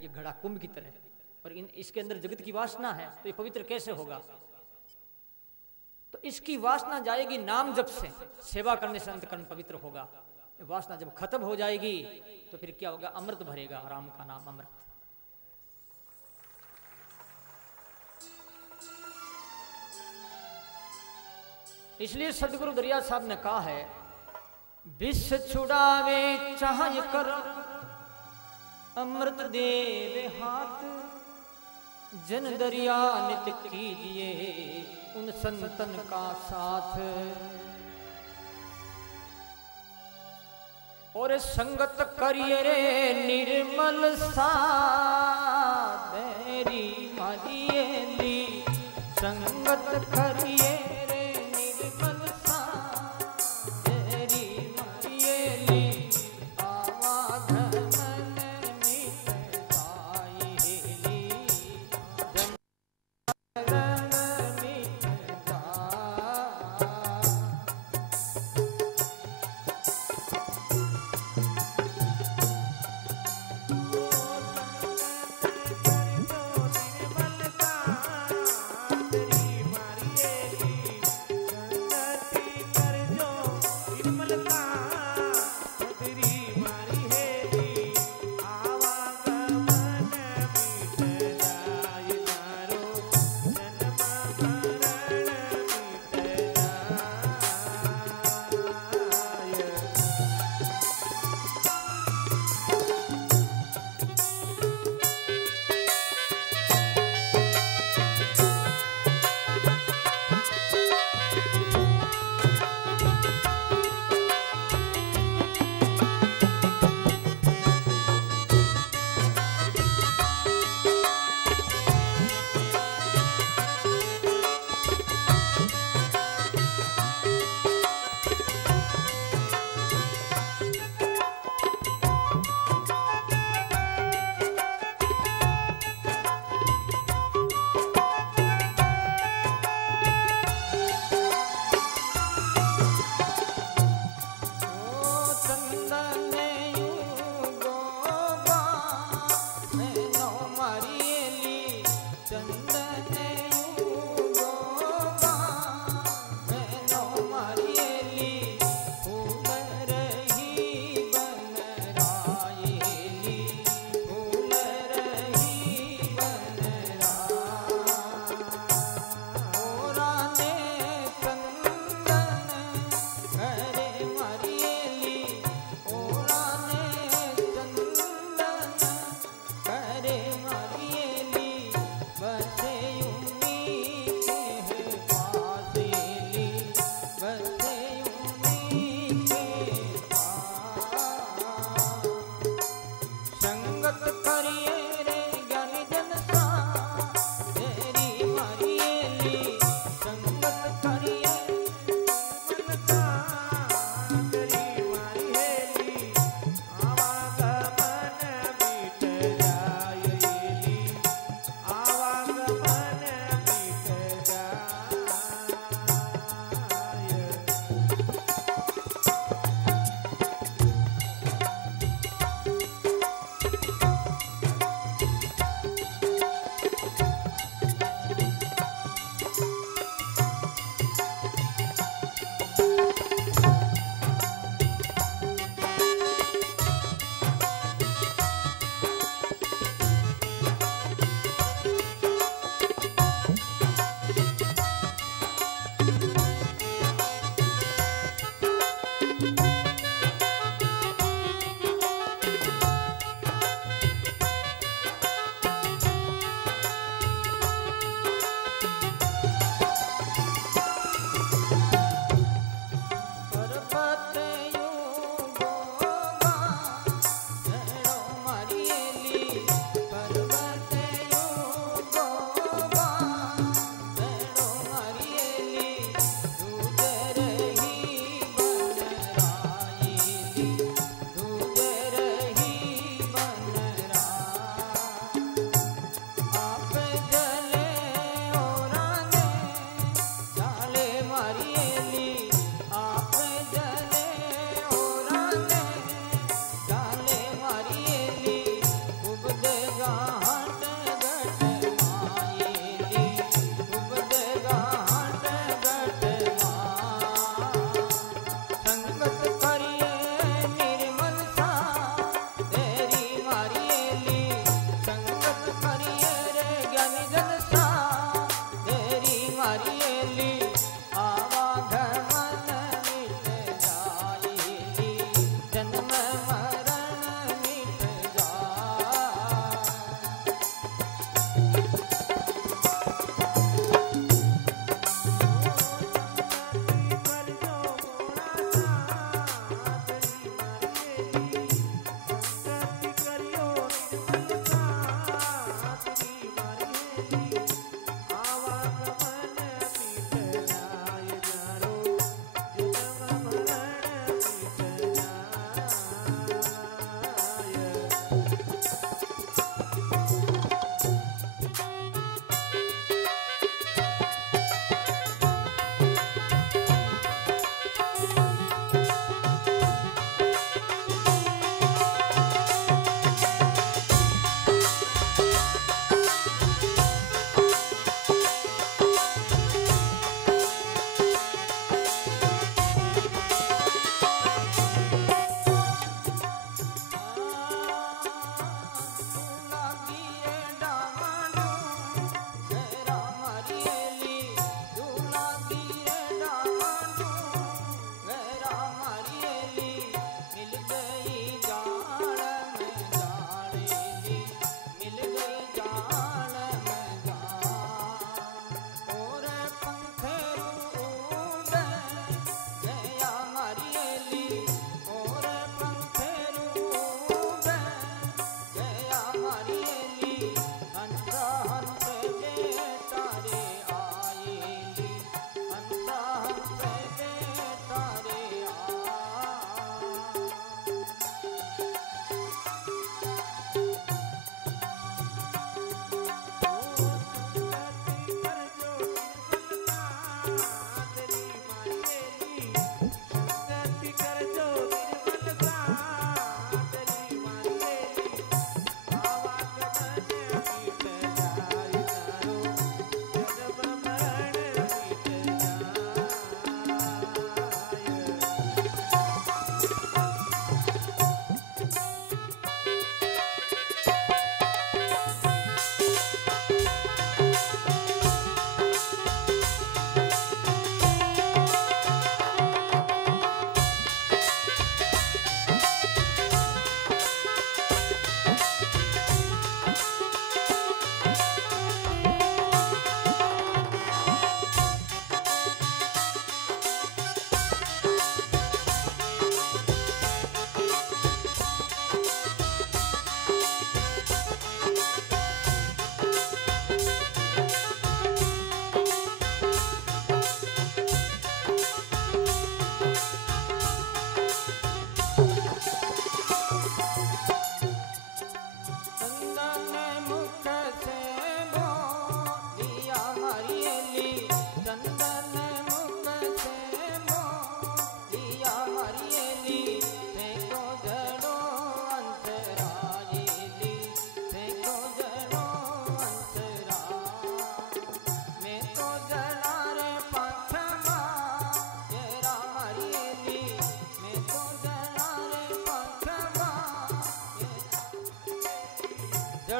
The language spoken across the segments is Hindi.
ये घड़ा कुंभ की तरह, और इसके अंदर जगत की वासना है, तो ये पवित्र कैसे होगा? तो इसकी वासना जाएगी नाम जप से, सेवा करने से अंतकरण पवित्र होगा। वासना जब खत्म हो जाएगी तो फिर क्या होगा? अमृत भरेगा, राम का नाम अमृत। इसलिए सदगुरु दरिया साहब ने कहा है, विष छुड़ावे चाहे कर अमृत देवे हाथ, जन दरिया नित कीजिए उन संतन का साथ। और संगत करिए रे निर्मल साधेरी मारिए ली, संगत करिए रे निर्मल साधेरी मारिए ली, आवाध मन नित गाई ली, जन नित गा। निर्मल साधेरी मारिए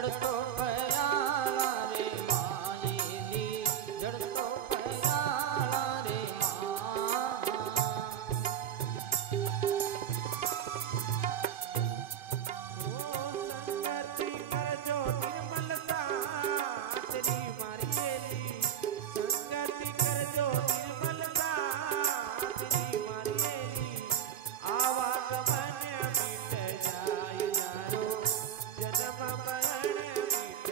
જડતો પયાળા રે માયેલી જડતો પયાળા રે સંગતિ કરજો નિર્મલતા તેરી મારી સંગતિ કરજો નિર્મલતા તેરી મારી આવા ગમન મીટ જાય યારો જન્મ મરણ મીટ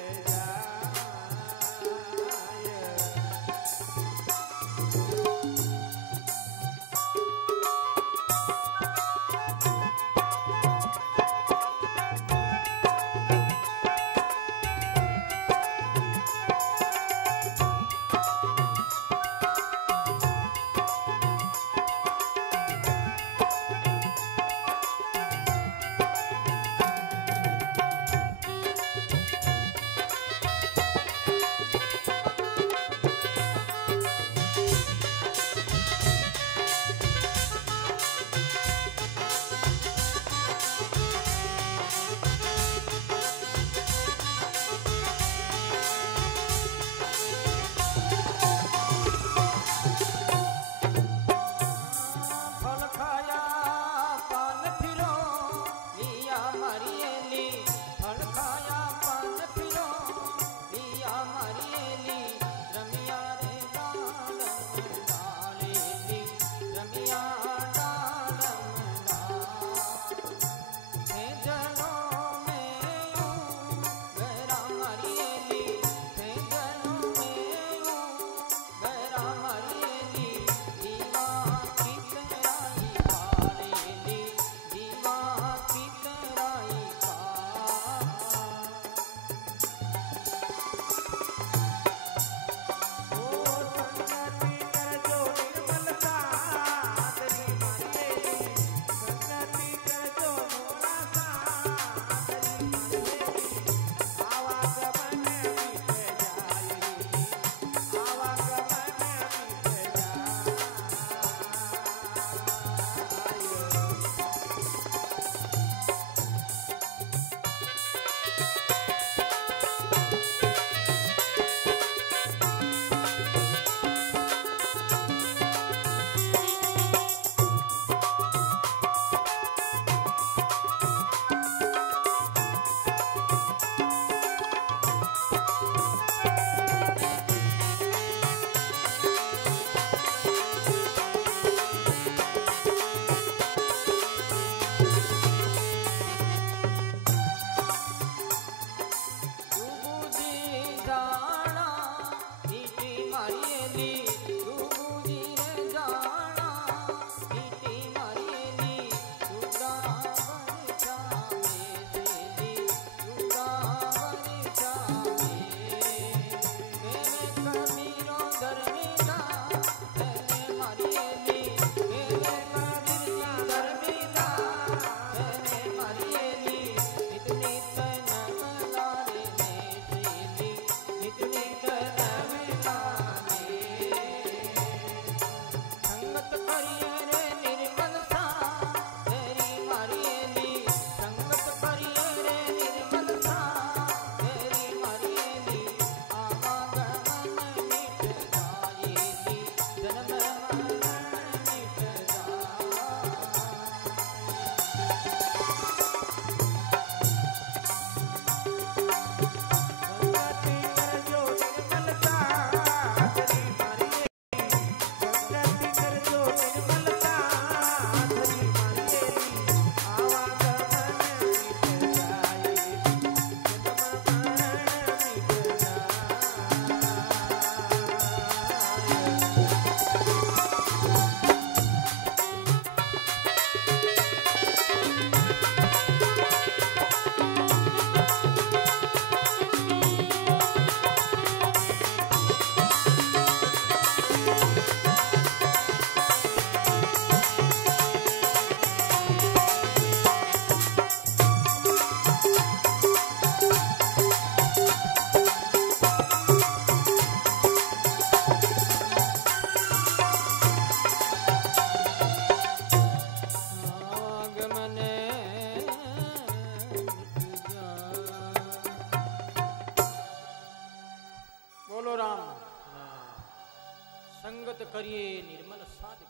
करिए निर्मल साध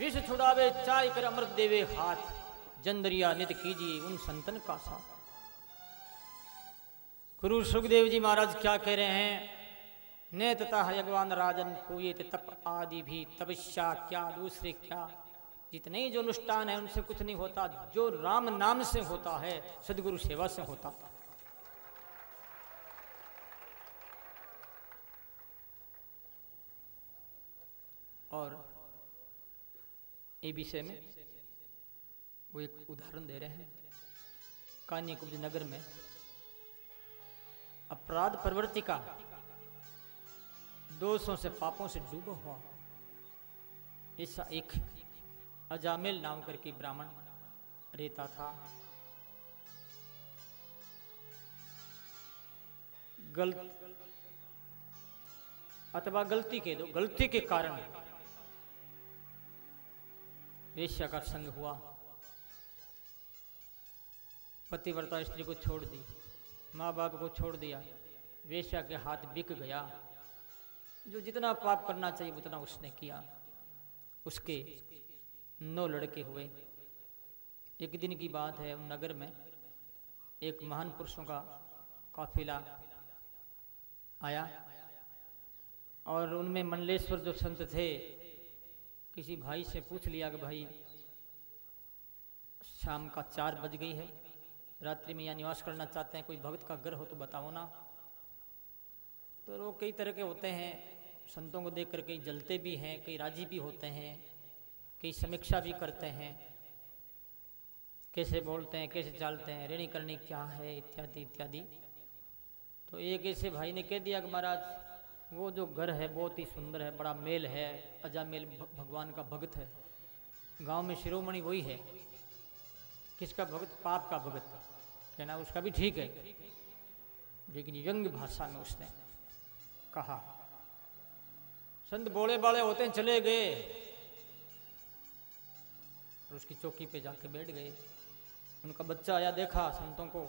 विष छुड़ावे चाय कर अमृत देवे हाथ जंदरिया नित कीजिए उन संतन का साथ। गुरु सुखदेव जी महाराज क्या कह रहे हैं? नेतता यज्ञवान राजन पूये तप आदि भी तपस्या क्या दूसरे क्या, जितने जो अनुष्ठान है उनसे कुछ नहीं होता, जो राम नाम से होता है सदगुरु सेवा से होता। और ये विषय में वो एक उदाहरण दे रहे हैं। कान्यकुब्ज नगर में अपराध प्रवृत्ति का दोषों से पापों से डूबा हुआ ऐसा एक अजामिल नाम करके ब्राह्मण रहता था। गलती के कारण वेश्या का संग हुआ, पतिव्रता स्त्री को छोड़ दी, माँ बाप को छोड़ दिया, वेश्या के हाथ बिक गया। जो जितना पाप करना चाहिए उतना उसने किया। उसके 9 लड़के हुए। एक दिन की बात है, नगर में एक महान पुरुषों का काफिला आया और उनमें मंडलेश्वर जो संत थे, किसी भाई से पूछ लिया कि भाई शाम का 4 बज गई है, रात्रि में यहाँ निवास करना चाहते हैं, कोई भक्त का घर हो तो बताओ ना। तो लोग कई तरह के होते हैं, संतों को देखकर कई जलते भी हैं, कई राजी भी होते हैं, कई समीक्षा भी करते हैं, कैसे बोलते हैं, कैसे चालते हैं, ऋणी करनी क्या है, इत्यादि इत्यादि। तो एक ऐसे भाई ने कह दिया कि महाराज वो जो घर है बहुत ही सुंदर है, बड़ा मेल है, अजामेल भगवान का भक्त है, गांव में शिरोमणि वही है। किसका भक्त? पाप का भक्त। कहना उसका भी ठीक है, लेकिन व्यंग्य भाषा में उसने कहा। संत बोले बाले होते हैं, चले गए और उसकी चौकी पे जाके बैठ गए। उनका बच्चा आया, देखा संतों को,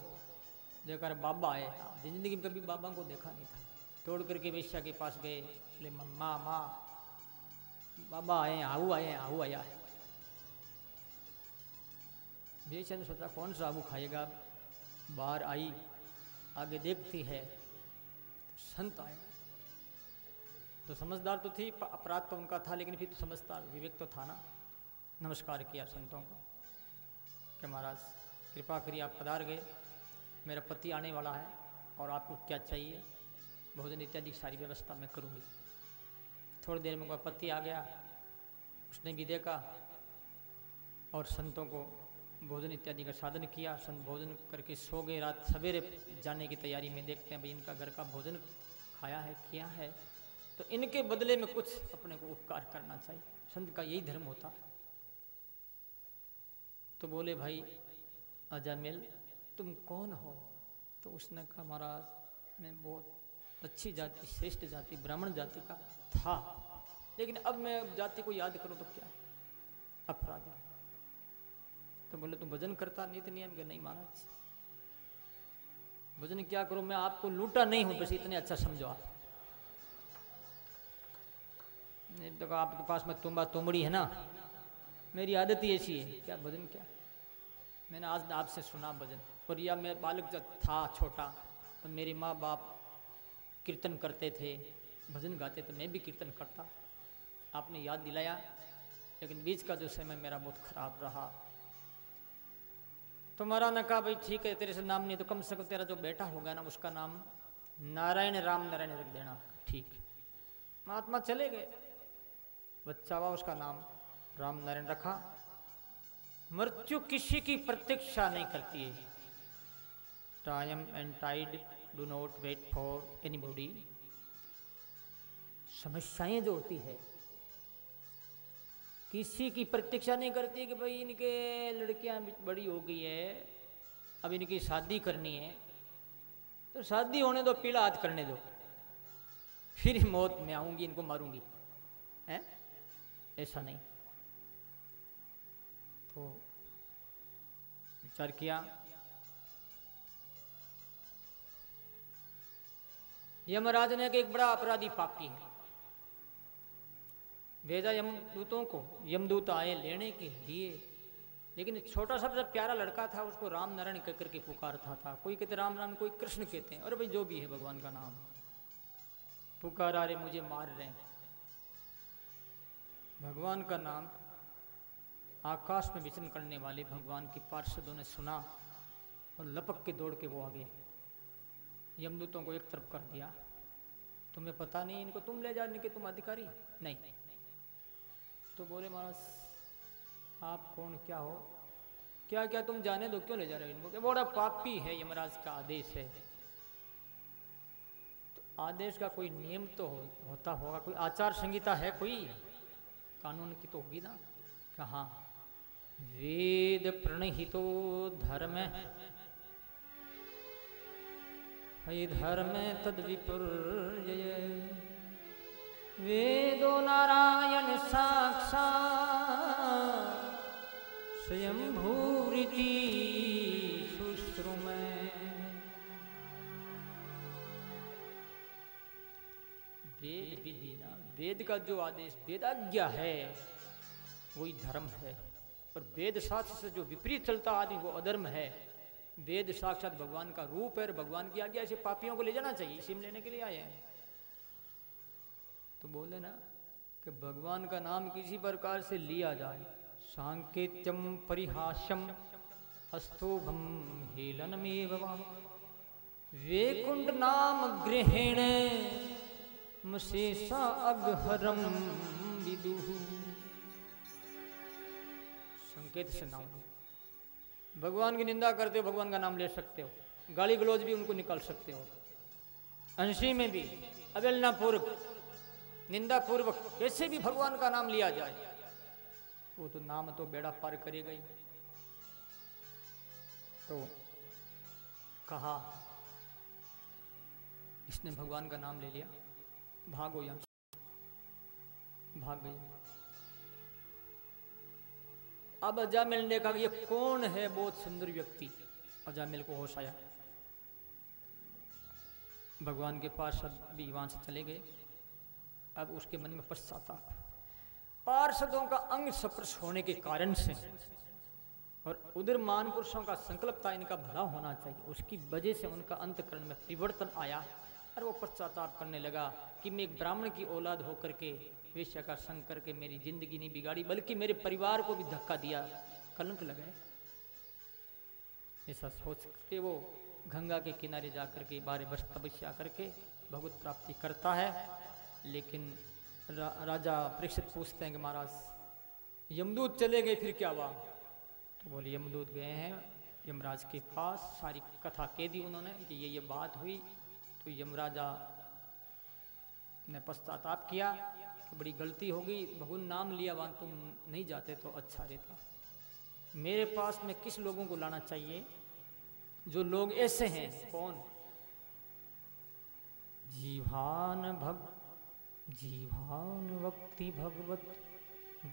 देखा बाबा आए, जिंदगी में कभी बाबा को देखा नहीं था। तोड़ करके वेश्या के पास गए, बोले माँ माँ बाबा आए हैं, आहू आए हैं, आहू आया है। वेश्या ने सोचा कौन सा आहू खाएगा, बाहर आई, आगे देखती है तो संत आए। तो समझदार तो थी, अपराध तो उनका था, लेकिन फिर तो समझदार विवेक तो था ना। नमस्कार किया संतों को कि महाराज कृपा करिए, आप पधार गए, मेरा पति आने वाला है और आपको क्या चाहिए, भोजन इत्यादि सारी व्यवस्था मैं करूँगी। थोड़ी देर में कोई पति आ गया, उसने भी देखा और संतों को भोजन इत्यादि का साधन किया। संत भोजन करके सो गए। रात सवेरे जाने की तैयारी में देखते हैं भाई इनका घर का भोजन खाया है, किया है, तो इनके बदले में कुछ अपने को उपकार करना चाहिए। संत का यही धर्म होता है। तो बोले भाई अजामिल तुम कौन हो? तो उसने कहा महाराज मैं बहुत अच्छी जाति, श्रेष्ठ जाति, ब्राह्मण जाति का था, लेकिन अब मैं जाति को याद करूं तो क्या है, अपराध है। तो बोले तुम भजन करता? नित्य नियम के? नहीं महाराज, भजन क्या करूं, मैं आपको लूटा नहीं हूं, बस इतने अच्छा समझो आप। नहीं तो आपके पास में तुम्बा तुमड़ी है ना, मेरी आदत ही ऐसी है, क्या भजन क्या। मैंने आज आपसे सुना भजन, और या मैं बालक जब था छोटा तो मेरे माँ बाप कीर्तन करते थे, भजन गाते थे, मैं भी कीर्तन करता, आपने याद दिलाया, लेकिन बीच का जो समय मेरा बहुत खराब रहा। तो महाराज ने कहा भाई ठीक है, तेरे से नाम नहीं तो कम से कम तेरा जो बेटा होगा ना उसका नाम नारायण राम नारायण रख देना। ठीक। महात्मा चले गए, बच्चा हुआ, उसका नाम राम नारायण रखा। मृत्यु किसी की प्रतीक्षा नहीं करती है। Time and tide do not wait for anybody. समस्याएं जो होती है किसी की प्रतीक्षा नहीं करती कि भाई इनके लड़कियां बड़ी हो गई है, अब इनकी शादी करनी है, तो शादी होने दो, पीला हाथ करने दो, फिर मौत में आऊंगी, इनको मारूंगी, हैं? ऐसा नहीं। तो विचार किया, यमराज ने एक बड़ा अपराधी पापी है, भेजा यमदूतों को, यमदूत आए लेने के लिए, लेकिन छोटा सा प्यारा लड़का था, उसको राम नारायण कह करके पुकारता था। कोई कहते राम नाम, कोई कृष्ण कहते हैं, अरे भाई जो भी है भगवान का नाम, पुकारा रे मुझे मार रहे हैं। भगवान का नाम आकाश में विचरण करने वाले भगवान के पार्षदों ने सुना और लपक के दौड़ के वो आगे यमदूतों को एक तरफ कर दिया। तुम्हें पता नहीं इनको, तुम ले जाने के तुम अधिकारी नहीं। तो बोले महाराज आप कौन, क्या हो, क्या क्या तुम जाने दो, क्यों ले जा रहे हो इनको? बड़ा पापी है, यमराज का आदेश है। तो आदेश का कोई नियम तो होता होगा, कोई आचार संहिता है, कोई कानून की तो होगी ना। कहाँ वेद प्रणहितो धर्म हई धर्म तद विपर्यय, वेदो नारायण साक्षात् स्वयंभूरिति शुश्रुमय। वेद विधि ना, वेद का जो आदेश, वेदाज्ञा है वही धर्म है, और वेद शास्त्र से जो विपरीत चलता आदमी वो अधर्म है। वेद साक्षात भगवान का रूप है और भगवान की आज्ञा, ऐसे पापियों को ले जाना चाहिए, इसी में लेने के लिए आए हैं। तो बोले ना कि भगवान का नाम किसी प्रकार से लिया जाए, सांकेत्यम परिहास्यम अस्तोभम हेलनमेव वा, वैकुंठ नाम ग्रहेण मशेषा अगहरम विदुः। संकेत से नाम, भगवान की निंदा करते हो भगवान का नाम ले सकते हो, गाली गलौज भी उनको निकाल सकते हो, अंशी में भी अवहेलना पूर्वक, निंदा पूर्वक कैसे भी भगवान का नाम लिया जाए, वो तो नाम तो बेड़ा पार करेगा ही। तो कहा इसने भगवान का नाम ले लिया, भागो यहां से। भाग गए। अब अजामिल ने कहा ये कौन है बहुत सुंदर व्यक्ति। अजामिल को होश आया, भगवान के पास भी वहां से चले गए। अब उसके मन में पश्चाताप, पार्षदों का अंग स्पर्श होने के कारण से और उधर मान पुरुषों का संकल्प था इनका भला होना चाहिए, उसकी वजह से उनका अंतकरण में परिवर्तन आया और वो पश्चाताप करने लगा कि मैं एक ब्राह्मण की औलाद होकर के वेश्या का संग करके मेरी जिंदगी नहीं बिगाड़ी, बल्कि मेरे परिवार को भी धक्का दिया, कलंक लगाए। ऐसा सोच के वो गंगा के किनारे जाकर के 12 वर्ष तपस्या करके भगवत प्राप्ति करता है। लेकिन राजा परीक्षित पूछते हैं कि महाराज यमदूत चले गए फिर क्या हुआ? तो बोले यमदूत गए हैं यमराज के पास, सारी कथा कह दी उन्होंने कि ये बात हुई। तो यमराजा ने पश्चाताप किया कि बड़ी गलती हो गई, भगवान नाम लिया वहां तुम नहीं जाते तो अच्छा रहता। मेरे पास में किस लोगों को लाना चाहिए? जो लोग ऐसे हैं। कौन? जीवान भक्ति भगवत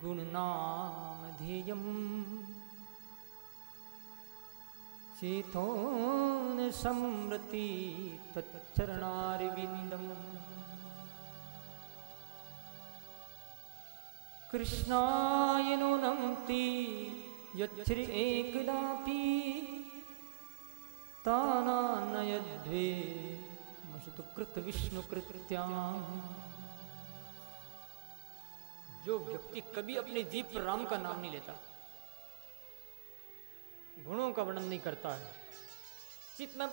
गुण नाम ध्येयम चेतोन समृति तच्चरणारविंदम कृष्णाय नो नमति यच्छ्री एकदापि तानानयद्वे मसतु कृत विष्णु कृत्यां। जो व्यक्ति कभी अपने जीव पर राम का नाम नहीं लेता, गुणों का वर्णन नहीं करता है, चित्त में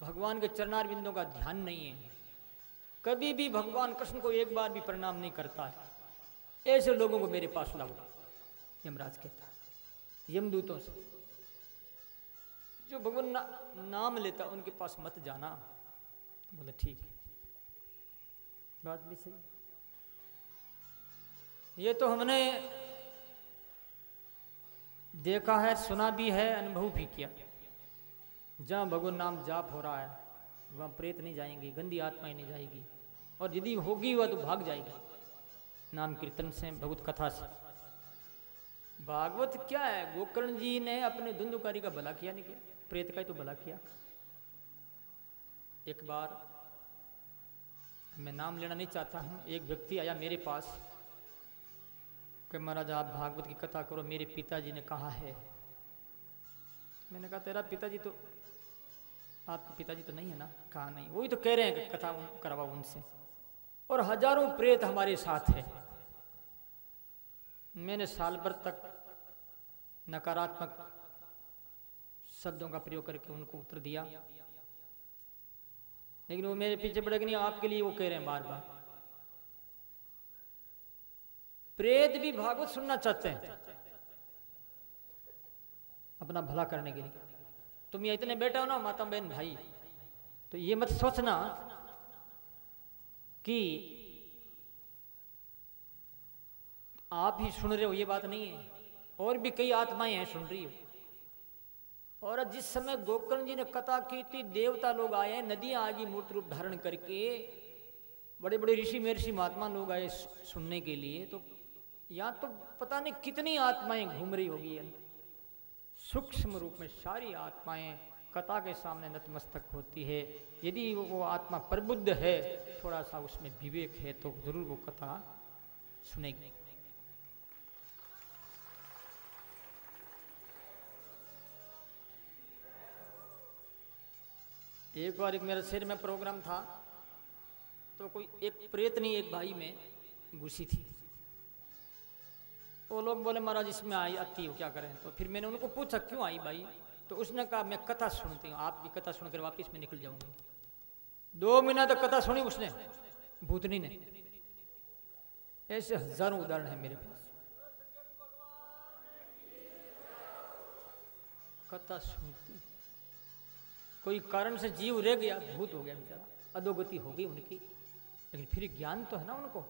भगवान के चरणार बिंदों का ध्यान नहीं है, कभी भी भगवान कृष्ण को एक बार भी प्रणाम नहीं करता है, ऐसे लोगों को मेरे पास लाओ, यमराज कहता है यमदूतों से। जो भगवान नाम लेता उनके पास मत जाना। बोले ठीक, बात भी सही। ये तो हमने देखा है, सुना भी है, अनुभव भी किया। जहां भगवान नाम जाप हो रहा है वहां प्रेत नहीं जाएंगे, गंदी आत्माएं नहीं जाएगी, और यदि होगी वह तो भाग जाएगी नाम कीर्तन से, भगवत कथा से। भागवत क्या है? गोकर्ण जी ने अपने धुंधुकारी का भला किया नहीं किया? प्रेत का ही तो भला किया। एक बार मैं नाम लेना नहीं चाहता हूँ। एक व्यक्ति आया मेरे पास कि महाराज आप भागवत की कथा करो, मेरे पिताजी ने कहा है। मैंने कहा तेरा पिताजी तो, आपके पिताजी तो नहीं है ना? कहा नहीं, वही तो कह रहे हैं कि कथा करवाओ उनसे, और हजारों प्रेत हमारे साथ है। मैंने साल भर तक नकारात्मक शब्दों का प्रयोग करके उनको उत्तर दिया, लेकिन वो मेरे पीछे पड़े कि नहीं आपके लिए वो कह रहे हैं बार बार। प्रेत भी भागवत सुनना चाहते हैं अपना भला करने के लिए। तुम ये इतने बैठे हो ना माता बहन भाई, तो ये मत सोचना कि आप ही सुन रहे हो, ये बात नहीं है, और भी कई आत्माएं हैं सुन रही हो। और जिस समय गोकर्ण जी ने कथा की थी, देवता लोग आए, नदियां आ गई मूर्त रूप धारण करके, बड़े बड़े ऋषि महर्षि महात्मा लोग आए सुनने के लिए। तो यहाँ तो पता नहीं कितनी आत्माएं घूम रही होगी, सूक्ष्म रूप में सारी आत्माएं कथा के सामने नतमस्तक होती है। यदि वो आत्मा प्रबुद्ध है, थोड़ा सा उसमें विवेक है, तो जरूर वो कथा सुनेगी। एक बार एक मेरे शहर में प्रोग्राम था, तो कोई एक प्रेतनी एक भाई में घुसी थी। वो लोग बोले महाराज इसमें आई आती हो क्या करें? तो फिर मैंने उनको पूछा क्यों आई भाई? तो उसने कहा मैं कथा सुनती हूँ, आपकी कथा सुनकर वापस में निकल जाऊंगी। 2 महीना तक कथा सुनी उसने, भूतनी ने। ऐसे हजारों उदाहरण है मेरे पास। कथा सुनती, कोई कारण से जीव रह गया, भूत हो गया बेचारा, अधोगति हो गई उनकी, लेकिन फिर ज्ञान तो है ना उनको।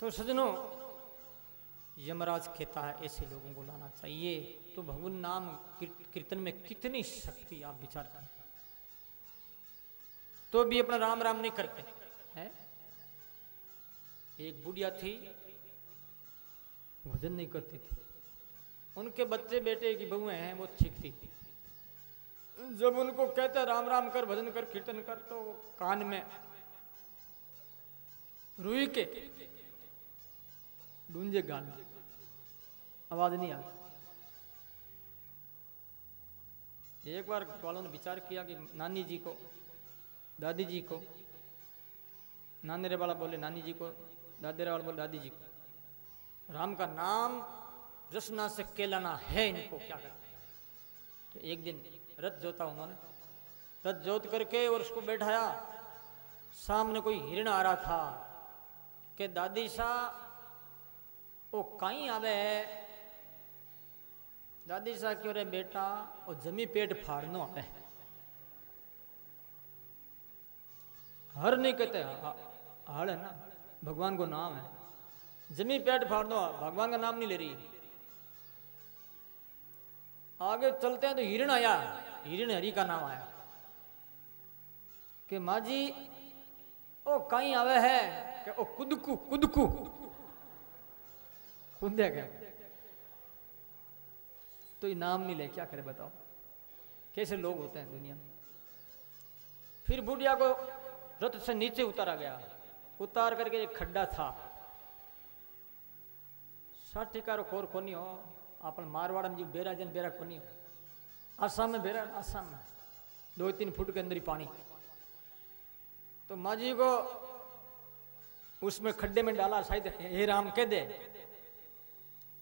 तो सजनों, यमराज कहता है ऐसे लोगों को लाना चाहिए। तो भगवान नाम कीर्तन में कितनी शक्ति, आप विचार करें। तो भी अपना राम राम नहीं करते हैं। एक बुढ़िया थी, भजन नहीं करती थी, उनके बच्चे बेटे की बहुएं हैं, वो ठीक थी। जब उनको कहते राम राम कर, भजन कर, कीर्तन कर, तो वो कान में रुई के ढूंढे गान, आवाज नहीं आती। एक बार वालों ने विचार किया कि नानी जी को, दादी जी को, नानेरे वाला बोले नानी जी को, दादेरे वाला बोले दादी जी को, राम का नाम रसना से केलाना है, इनको क्या करें? तो एक दिन रथ जोता उन्होंने, रथ जोत करके और उसको बैठाया। सामने कोई हिरण आ रहा था कि दादी सा ओ कहीं आवे है। दादी सा क्यों रे बेटा, ओ जमी पेट फाड़नो आवे। हर नहीं कहते, हड़ है ना, भगवान को नाम है। जमी पेट फाड़नो, भगवान का नाम नहीं ले रही। आगे चलते हैं तो हिरण आया, हिरण हरि का नाम आया कि माँ जी ओ कहीं आवे है कि ओ कुदकू कुदकू कूदे गए। तो ये नाम नहीं ले, क्या करे बताओ, कैसे लोग होते हैं दुनिया में। फिर बुढ़िया को रथ से नीचे उतारा गया, उतार करके एक खड्डा था। 60 का खोर कोनी हो, अपन मारवाड़ में जो बेरा जन बेरा कोनी हो, आसाम में बेरा, आसाम में 2-3 फुट के अंदर ही पानी। तो माँ जी को उसमें खड्डे में डाला, शायद हे राम कह दे।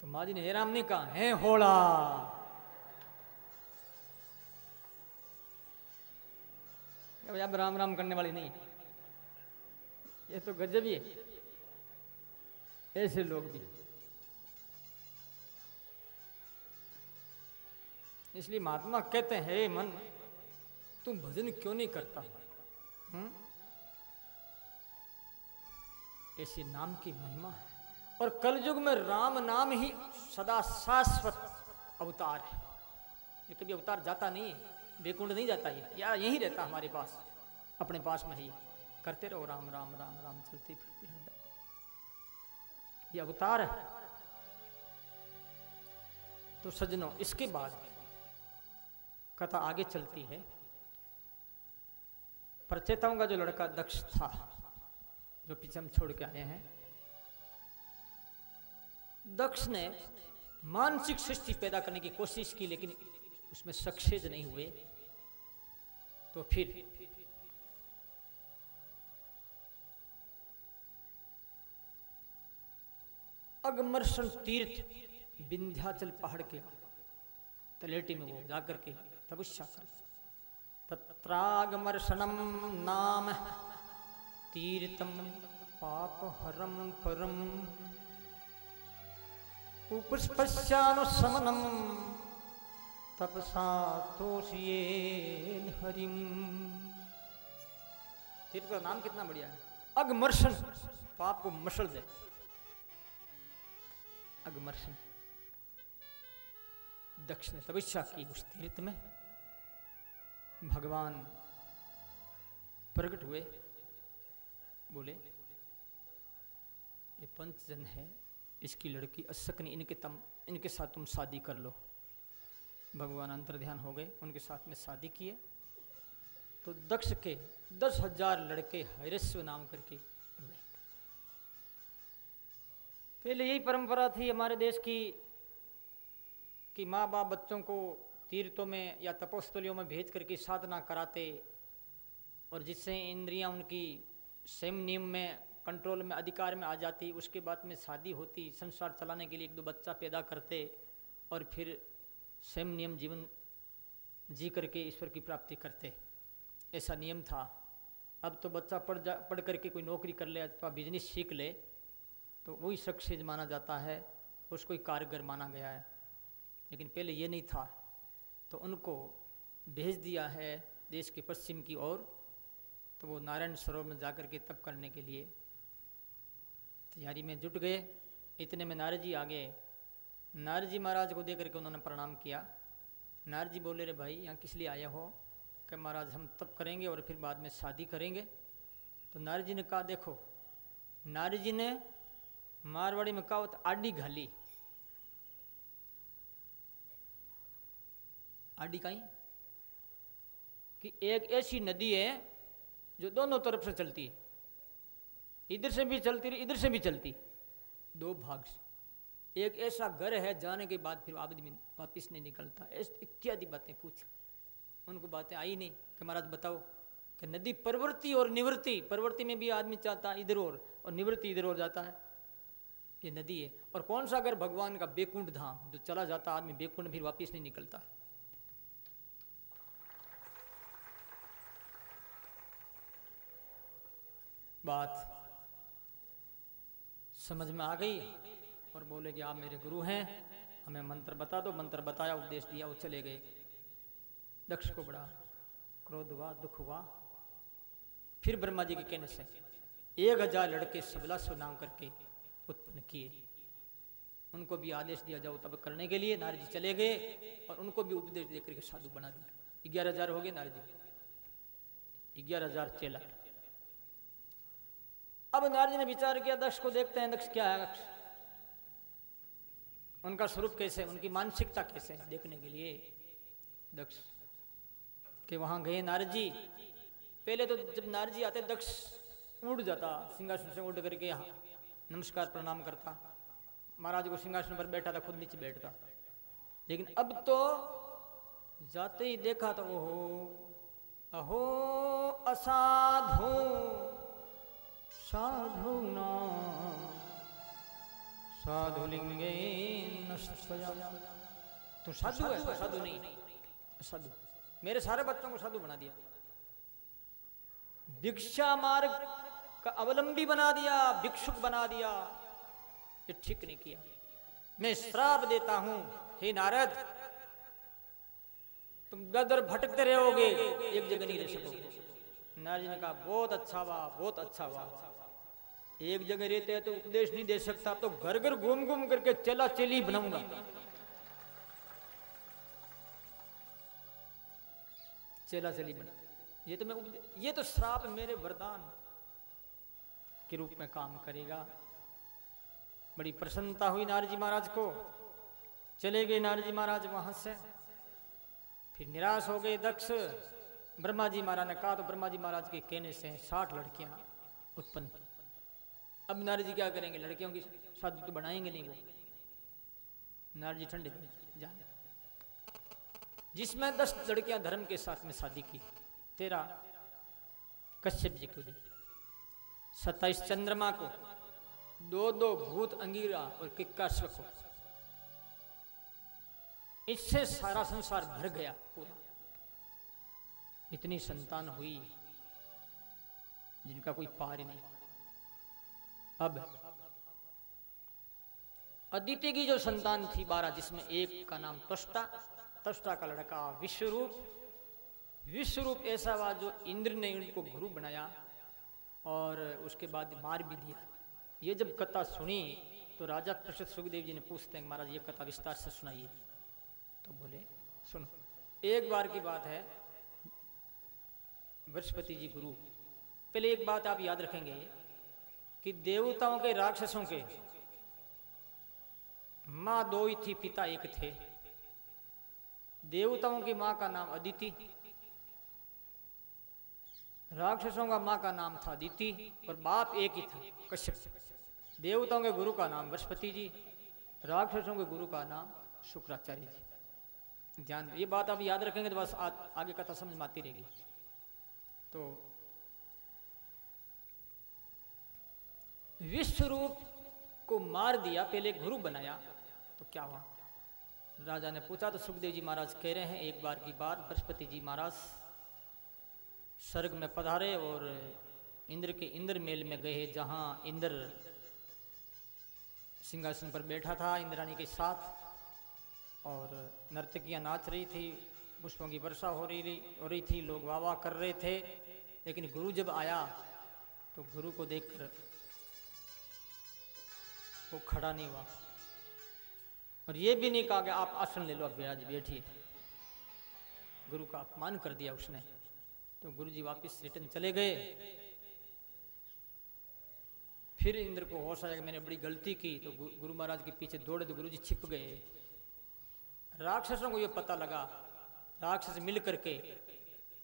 तो माँ जी ने हे राम नहीं कहा, हे होड़ा। अब राम राम करने वाली नहीं, ये तो गजब ही है। ऐसे लोग भी, इसलिए महात्मा कहते हैं हे मन तुम भजन क्यों नहीं करता? ऐसी नाम की महिमा है। और कलयुग में राम नाम ही सदा शाश्वत अवतार है। ये कभी अवतार जाता नहीं है, बेकुंड नहीं जाता, ये या यही रहता हमारे पास, अपने पास में ही करते रहो राम राम राम राम, चलते फिरते हरदम। ये अवतार है। तो सज्जनों, इसके बाद कथा आगे चलती है। प्रचेताओं का जो लड़का दक्ष था, जो पीछे हम छोड़ के आए हैं, दक्ष ने मानसिक सृष्टि पैदा करने की कोशिश की, लेकिन उसमें सक्सेस नहीं हुए। तो फिर अगमर्षण तीर्थ विंध्याचल पहाड़ के तलेटी में वो जाकर के तपस्या कर, तत्रागमर्षणम नाम तीर्थम पापहरम परम उपस्पश्यानुशमनम तपसा तोषयेन हरिम। तीर्थ का नाम कितना बढ़िया है, अगमर्षण, पाप को मसल दे, अगमर्षण। दक्ष ने तपस्या की उस तीर्थ में, भगवान प्रकट हुए, बोले ये पंचजन है, इसकी लड़की अशकनी, इनके साथ तुम शादी कर लो। भगवान अंतर्ध्यान हो गए, उनके साथ में शादी किए। तो दक्ष के 10,000 लड़के हैरस्व नाम करके हुए। पहले यही परंपरा थी हमारे देश की कि माँ बाप बच्चों को तीर्थों में या तपोस्थलियों में भेज करके साधना कराते, और जिससे इंद्रियां उनकी स्वयं नियम में, कंट्रोल में, अधिकार में आ जाती। उसके बाद में शादी होती, संसार चलाने के लिए 1-2 बच्चा पैदा करते, और फिर स्वयं नियम जीवन जी करके ईश्वर की प्राप्ति करते। ऐसा नियम था। अब तो बच्चा पढ़ करके कोई नौकरी कर ले अथवा बिजनेस सीख ले तो वही सक्सेस माना जाता है, उसको ही कारगर माना गया है। लेकिन पहले ये नहीं था। तो उनको भेज दिया है देश के पश्चिम की ओर। तो वो नारायण सरोवर में जाकर के तप करने के लिए तैयारी में जुट गए। इतने में नारद जी आ गए। नारद जी महाराज को देख करके उन्होंने प्रणाम किया। नारद जी बोले, रे भाई यहाँ किस लिए आए हो? कि महाराज हम तप करेंगे और फिर बाद में शादी करेंगे। तो नारद जी ने कहा, देखो, नारद जी ने मारवाड़ी में कहा तो आडी घाली। आडी कहीं कि एक ऐसी नदी है जो दोनों तरफ से चलती है, इधर से भी चलती रही, इधर से भी चलती, 2 भाग से। एक ऐसा घर है जाने के बाद फिर आदमी वापिस नहीं निकलता। इत्यादि बातें पूछ, उनको बातें आई नहीं कि महाराज बताओ कि नदी प्रवृत्ति और निवृत्ति, प्रवृत्ति में भी आदमी चाहता है इधर और निवृत्ति इधर और जाता है, ये नदी है। और कौन सा घर? भगवान का बेकुंठ धाम, जो चला जाता आदमी बेकुंठ फिर वापिस नहीं निकलता। बात समझ में आ गई और बोले कि आप मेरे गुरु हैं, हमें मंत्र बता दो। मंत्र बताया, उपदेश दिया, वो चले गए। दक्ष को बड़ा क्रोध हुआ, दुख हुआ। फिर ब्रह्मा जी के कहने से 1000 लड़के सबलासु नाम करके उत्पन्न किए। उनको भी आदेश दिया जाओ तब करने के लिए। नारद जी चले गए और उनको भी उपदेश देकर के साधु बना दिया। 11,000 हो गए नारद जी, 11,000 चेला। अब नारद जी ने विचार किया, दक्ष को देखते हैं, दक्ष क्या है, उनका स्वरूप कैसे, उनकी मानसिकता कैसे है, देखने के लिए दक्ष के वहां गए नारद जी। पहले तो जब नारद जी आते दक्ष उड़ जाता, सिंहासन से उड़ करके नमस्कार प्रणाम करता। महाराज को सिंहासन पर बैठा था, खुद नीचे बैठता। लेकिन अब तो जाते ही देखा तो ओहो अहो असाधु साधु नाम साधुलिंगे नष्टया। तो साधु है, तो साधु नहीं, साधु। मेरे सारे बच्चों को साधु बना दिया, भिक्षा मार्ग का अवलंबी बना दिया, भिक्षुक बना दिया। ये ठीक नहीं किया। मैं श्राप देता हूं, हे नारद, तुम दर भटकते रहोगे, एक जगह नहीं रह सकोगे। नारद जी ने कहा, बहुत अच्छा हुआ, बहुत अच्छा हुआ। एक जगह रहते हैं तो उपदेश नहीं दे सकता, तो घर घर घूम घूम करके चला चली बनाऊंगा। चला चली बना, ये तो मैं, ये तो श्राप मेरे वरदान के रूप में काम करेगा। बड़ी प्रसन्नता हुई नारद जी महाराज को। चले गए नारद जी महाराज वहां से। फिर निराश हो गए दक्ष, ब्रह्मा जी महाराज ने कहा तो ब्रह्मा जी महाराज के कहने से 60 लड़कियां उत्पन्न की। अब नारद जी क्या करेंगे, लड़कियों की शादी तो बनाएंगे नहीं वो। नारद जी ठंडे पड़े जाने, जिसमें 10 लड़कियां धर्म के साथ में शादी की, 13 कश्यप जी को दी, 27 चंद्रमा को, 2 भूत अंगिरा और किक्काश्व को। इससे सारा संसार भर गया पूरा। इतनी संतान हुई जिनका कोई पार ही नहीं। अब अदिति की जो संतान थी 12, जिसमें एक का नाम त्वष्टा, त्वष्टा का लड़का विश्वरूप, विश्वरूप ऐसा हुआ जो इंद्र ने उनको गुरु बनाया और उसके बाद मार भी दिया। ये जब कथा सुनी तो राजा पृष्ठ सुखदेव जी ने पूछते हैं महाराज ये कथा विस्तार से सुनाइए। तो बोले सुनो, एक बार की बात है, बृहस्पति जी गुरु, पहले एक बात आप याद रखेंगे कि देवताओं के राक्षसों के मां 2 ही थी, पिता एक थे। देवताओं की मां का नाम अदिति, राक्षसों का मां का नाम था अदिति और बाप एक ही था कश्यप। देवताओं के गुरु का नाम बृहस्पति जी, राक्षसों के गुरु का नाम शुक्राचार्य जी। ध्यान, ये बात आप याद रखेंगे तो बस आगे कथा समझ में आती रहेगी। तो विश्वरूप को मार दिया, पहले गुरु बनाया, तो क्या हुआ? राजा ने पूछा तो सुखदेव जी महाराज कह रहे हैं एक बार की बात, बृहस्पति जी महाराज स्वर्ग में पधारे और इंद्र के इंद्र मेल में गए, जहां इंद्र सिंहासन पर बैठा था इंद्राणी के साथ और नर्तकियां नाच रही थी, पुष्पों की वर्षा हो रही थी, लोग वाह वाह कर रहे थे। लेकिन गुरु जब आया तो गुरु को देखकर वो खड़ा नहीं हुआ और ये भी नहीं कहा कि आप आसन ले लो, अब आज बैठिए। गुरु का अपमान कर दिया उसने। तो गुरु जी वापिस रिटर्न चले गए। फिर इंद्र को होश आया कि मैंने बड़ी गलती की, तो गुरु महाराज के पीछे दौड़े तो गुरु जी छिप गए। राक्षसों को ये पता लगा, राक्षस मिल करके,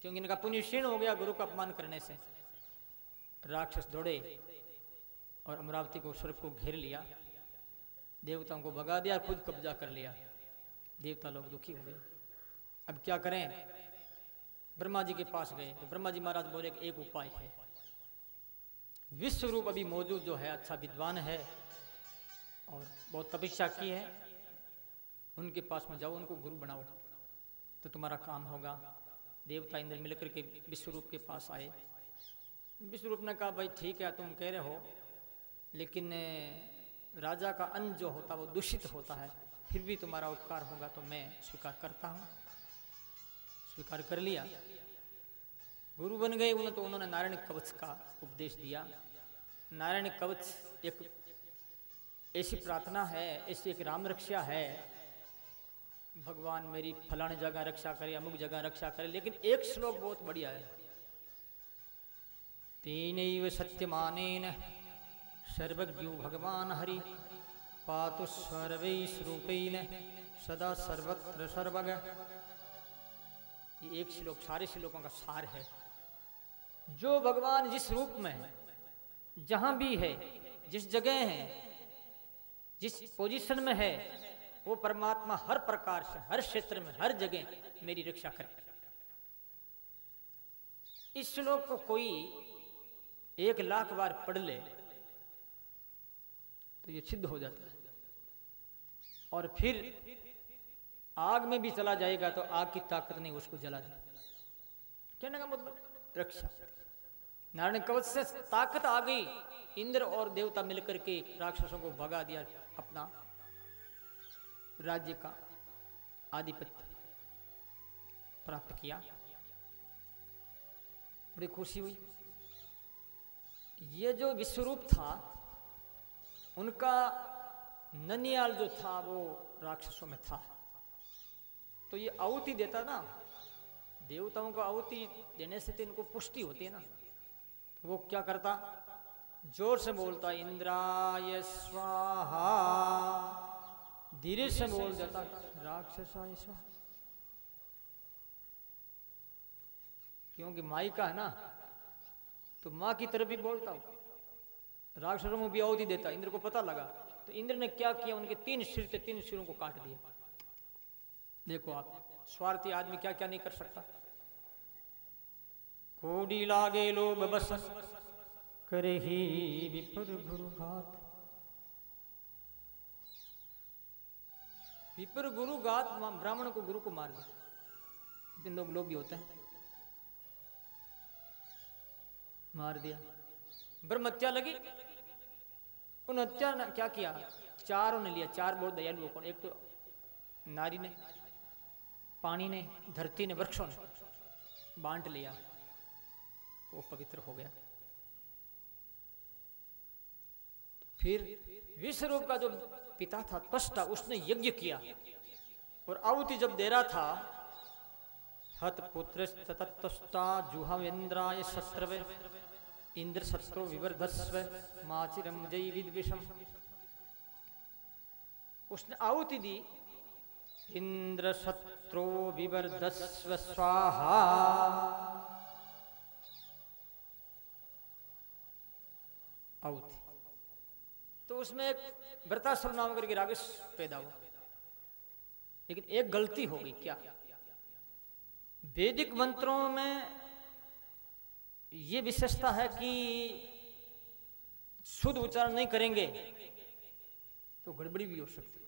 क्योंकि इनका पुण्य क्षीण हो गया गुरु का अपमान करने से, राक्षस दौड़े और अमरावती को स्वर्ग को घेर लिया, देवताओं को भगा दिया, खुद कब्जा कर लिया। देवता लोग दुखी हो गए। अब क्या करें? ब्रह्मा जी के पास गए तो ब्रह्मा जी महाराज बोले कि एक उपाय है। विश्वरूप अभी मौजूद जो है अच्छा विद्वान है और बहुत तपस्या की है, उनके पास में जाओ, उनको गुरु बनाओ तो तुम्हारा काम होगा। देवता इंद्र मिलकर के विश्वरूप के पास आए। विश्वरूप ने कहा भाई ठीक है तुम कह रहे हो, लेकिन राजा का अन्न जो होता वो दूषित होता है, फिर भी तुम्हारा उपकार होगा तो मैं स्वीकार करता हूँ। स्वीकार कर लिया, गुरु बन गए। उन्होंने नारायण कवच का उपदेश दिया। नारायण कवच एक ऐसी प्रार्थना है, ऐसी एक राम रक्षा है, भगवान मेरी फलाने जगह रक्षा करे, अमुक जगह रक्षा करे। लेकिन एक श्लोक बहुत बढ़िया है, तेनैव सत्यमानेन सर्वज्ञो भगवान हरि पातु सर्वैस्रूपेण सदा सर्वत्र सर्वग। ये एक श्लोक सारे श्लोकों का सार है। जो भगवान जिस रूप में है, जहां भी है, जिस जगह है, जिस पोजीशन में है, वो परमात्मा हर प्रकार से, हर क्षेत्र में, हर जगह मेरी रक्षा करे। इस श्लोक को कोई 1,00,000 बार पढ़ ले तो ये सिद्ध हो जाता है। और फिर आग में भी चला जाएगा तो आग की ताकत नहीं उसको जला दे। कहने का मतलब रक्षा। नारायण कवच से ताकत आ गई। इंद्र और देवता मिलकर के राक्षसों को भगा दिया, अपना राज्य का आधिपत्य प्राप्त किया। बड़ी खुशी हुई। ये जो विश्वरूप था, उनका ननियाल जो था वो राक्षसों में था, तो ये आहुति देता ना, देवताओं को आहुति देने से तो इनको पुष्टि होती है ना। तो वो क्या करता, जोर से बोलता इंद्राय स्वाहा, धीरे से बोल देता राक्षसाय स्वाहा। क्योंकि माई का है ना, तो माँ की तरफ भी बोलता हूँ। राक्षसों में भी आहुति देता। इंद्र को पता लगा, तो इंद्र ने क्या किया, उनके 3 सिर थे, 3 सिरों को काट दिया। देखो आप, स्वार्थी आदमी क्या क्या नहीं कर सकता। कोडी लागे लोभ बस करे ही विपर गुरु घात। विपर गुरु घात, ब्राह्मण को गुरु को मार दिया। इतने लोग भी होते हैं, मार दिया। ब्रह्म हत्या लगी, उन हत्या ने क्या किया, चारों ने लिया। 4 बहुत दयालु कौन, एक तो नारी ने, पानी ने, धरती ने, वृक्षों ने बांट लिया, वो पवित्र हो गया। फिर विश्वरूप का जो पिता था त्वष्टा, उसने यज्ञ किया और आहुति जब दे रहा था, हत पुत्र तत्त्वष्टा जुहवेन्द्राय शत्रवे इंद्र शत्रु विवर्धस्व माचिरम जय विद्विषम। उसने आहुति दी, इंद्र शत्रु विवर्धस्व स्वाहा। आहुति तो उसमें एक वृतासुर नाम करके राक्षस पैदा हुआ। लेकिन एक गलती हो गई। क्या? वैदिक मंत्रों में ये विशेषता है कि शुद्ध उच्चारण नहीं करेंगे तो गड़बड़ी भी हो सकती है,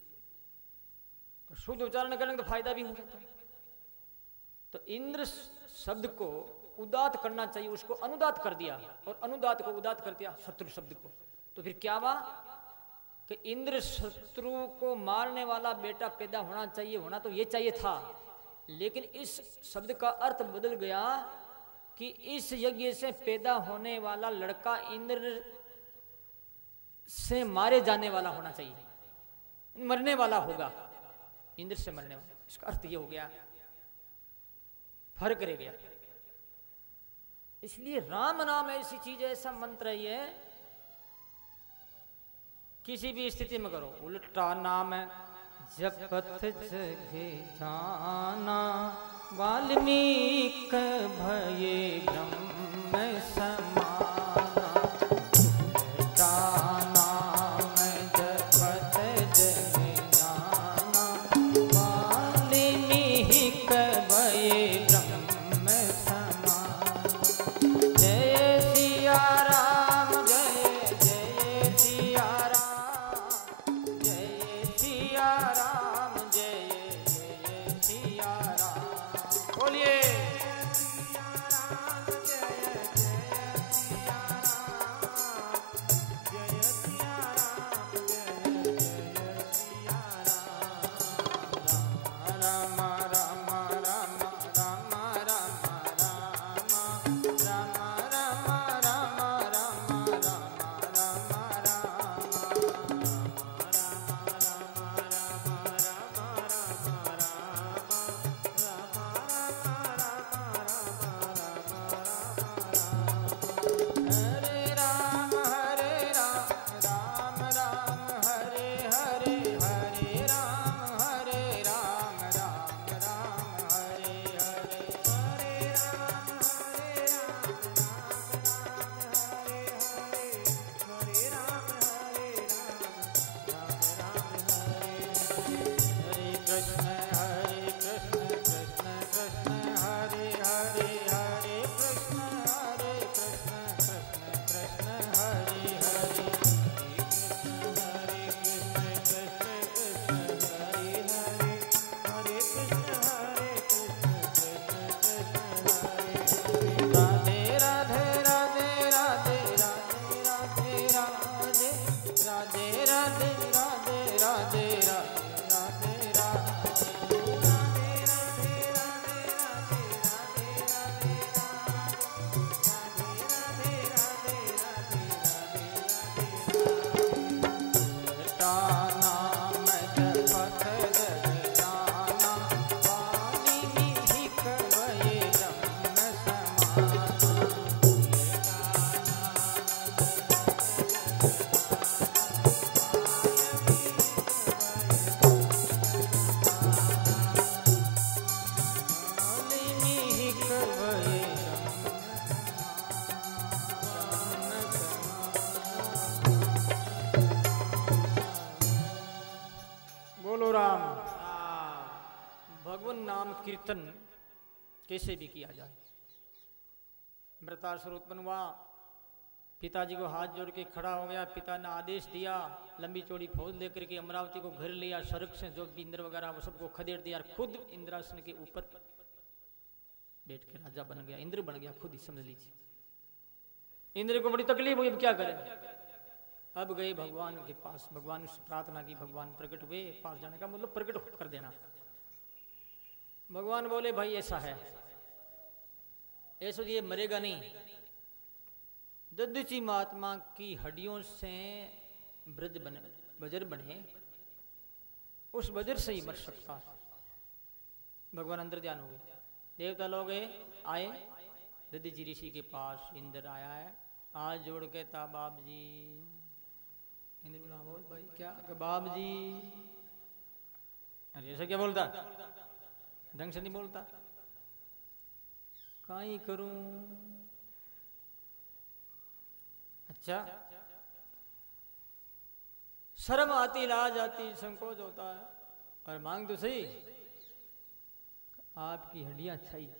और शुद्ध उच्चारण करेंगे तो फायदा भी हो सकता है। तो इंद्र शब्द को उदात करना चाहिए, उसको अनुदात कर दिया, और अनुदात को उदात कर दिया शत्रु शब्द को। तो फिर क्या हुआ कि इंद्र शत्रु को मारने वाला बेटा पैदा होना चाहिए, होना तो ये चाहिए था, लेकिन इस शब्द का अर्थ बदल गया कि इस यज्ञ से पैदा होने वाला लड़का इंद्र से मारे जाने वाला होना चाहिए, मरने वाला होगा, इंद्र से मरने वाला। इसका अर्थ ये हो गया, फर्क रह गया। इसलिए राम नाम ऐसी चीज, ऐसा मंत्र है, ये किसी भी स्थिति में करो। उल्टा नाम जपत जगे जाना, वाल्मीकि भये ब्रह्म समाना। उल्टा नाम जपत जगे जाना, वाल्मीकि भये ब्रह्म समाना। जय सिया राम, जय जय सिया राम, जय सिया राम, जय जय सिया राम। बोलिए सिया राम, जय कीर्तन कैसे भी किया जाए। मृतासुर उत्पन्न हुआ, पिताजी को हाथ जोड़ के खड़ा हो गया। पिता ने आदेश दिया, लंबी चौड़ी फौज लेकर के अमरावती को घर लिया, सड़क से जो भी इंद्र वगैरह वो सबको खदेड़ दिया, खुद इंद्रासन के ऊपर बैठ के राजा बन गया, इंद्र बन गया खुद ही, समझ लीजिए। इंद्र को बड़ी तकलीफ हुई, अब क्या करें। अब गए भगवान के पास, भगवान से प्रार्थना की, भगवान प्रकट हुए। पास जाने का मतलब प्रकट कर देना। भगवान बोले भाई ऐसा है, ऐसा ये मरेगा नहीं। ददीची महात्मा की हड्डियों से ब्रज बने, वज्र बने, उस वज्र से ही मर सकता है। भगवान अंदर ध्यान हो गए। देवता लोग आए ददीची ऋषि के पास, इंद्र आया है, हाथ जोड़ के था, बाप जी। इंद्र बोला बोल भाई क्या, बाप जी। अरे ऐसा क्या बोलता, ढंग से नहीं बोलता। काई करूं, अच्छा शर्म आती, लाज आती, संकोच होता है, और मांग तो सही, आपकी हड्डियां चाहिए।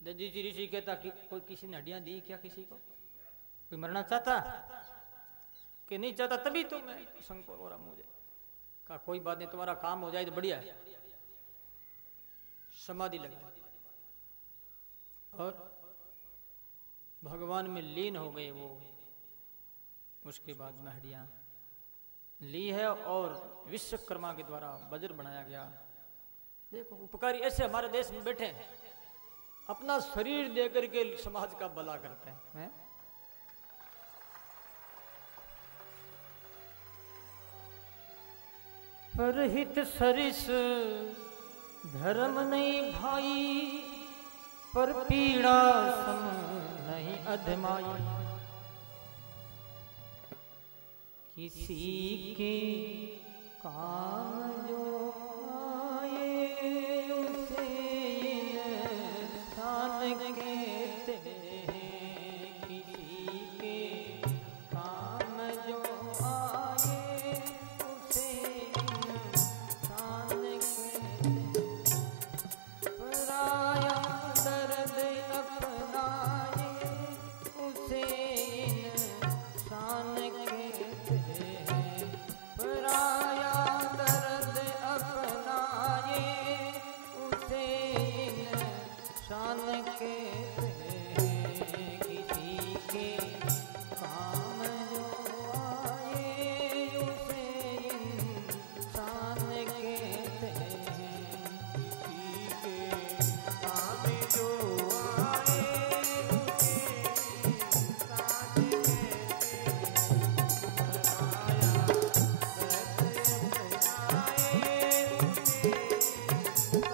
ददीची ऋषि कहता कि कोई किसी ने हड्डियां दी क्या किसी को, कोई मरना चाहता कि नहीं चाहता, तभी तो मैं संकोच हो रहा मुझे। कहा कोई बात नहीं, तुम्हारा काम हो जाए तो बढ़िया है। समाधि लगा और भगवान में लीन हो गए वो। उसके बाद में हड्डियां ली है और विश्वकर्मा के द्वारा वज्र बनाया गया। देखो उपकारी ऐसे हमारे देश में बैठे हैं, अपना शरीर देकर के समाज का भला करते हैं। परहित सरिस धर्म नहीं भाई, पर पीड़ा सम नहीं अधमाई। किसी के काम जो आए उसे इंसान कहते हैं। किसी के काम जो आए उसे इंसान कहते हैं। पराया दर्द अपनाए उसे इंसान कहते हैं। पराया दर्द अपनाए उसे इंसान कहते हैं। किसी के काम जो आए उसे इंसान कहते हैं। किसी के काम जो आए उसे इंसान कहते हैं। पराया दर्द अपनाए उसे इंसान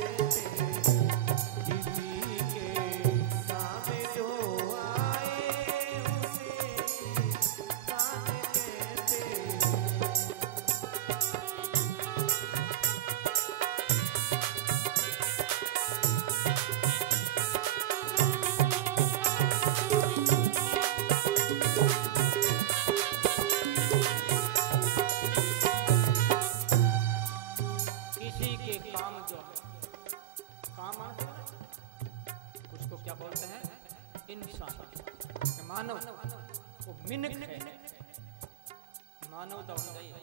कहते हैं। किसी के काम जो आए उसे इंसान कहते हैं। किसी के काम जो काम आते हैं उसको क्या बोलते हैं, इंसान, मानव। वो मिनक है, मानवता होनी चाहिए।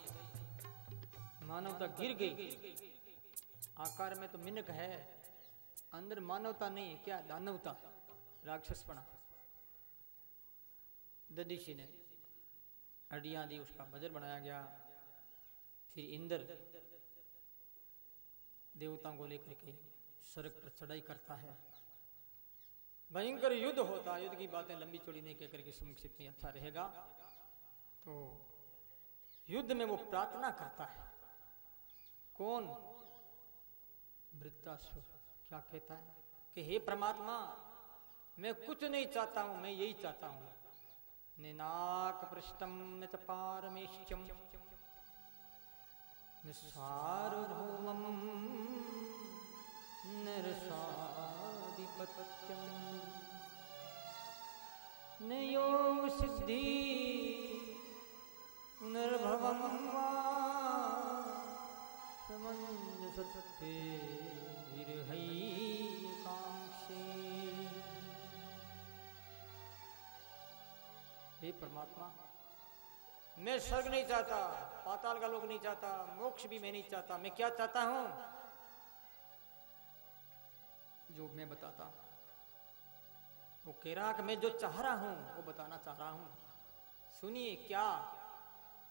मानवता गिर गई, आकार में तो मिनक है, अंदर मानवता नहीं है। क्या दानवता, राक्षसपना। ददीशी ने हड्डियां दी, उसका वज्र बनाया गया। फिर इंद्र देवताओं को लेकर के स्वर्ग पर चढ़ाई करता है। भयंकर युद्ध होता है। युद्ध की बातें लंबी चौड़ी नहीं कहकर के संक्षिप्त में अच्छा रहेगा। तो युद्ध में वो प्रार्थना करता है। कौन? वृत्तासुर। क्या कहता है कि हे परमात्मा, मैं कुछ नहीं चाहता हूं, मैं यही चाहता हूं, निनाक पृष्ठम न च पारमेष्ठ्यम सार्वभौमं नरसाधिपत्यं न योग सिद्धि पुनर्भवं वा सत्य विरहई कांक्षे। हे परमात्मा, मैं स्वर्ग नहीं चाहता, पाताल का लोक नहीं चाहता, मोक्ष भी मैं नहीं चाहता। मैं क्या चाहता हूं? जो मैं बताता हूं। वो कह रहा कि मैं जो चाह रहा हूं वो बताना चाह रहा हूं। सुनिए क्या।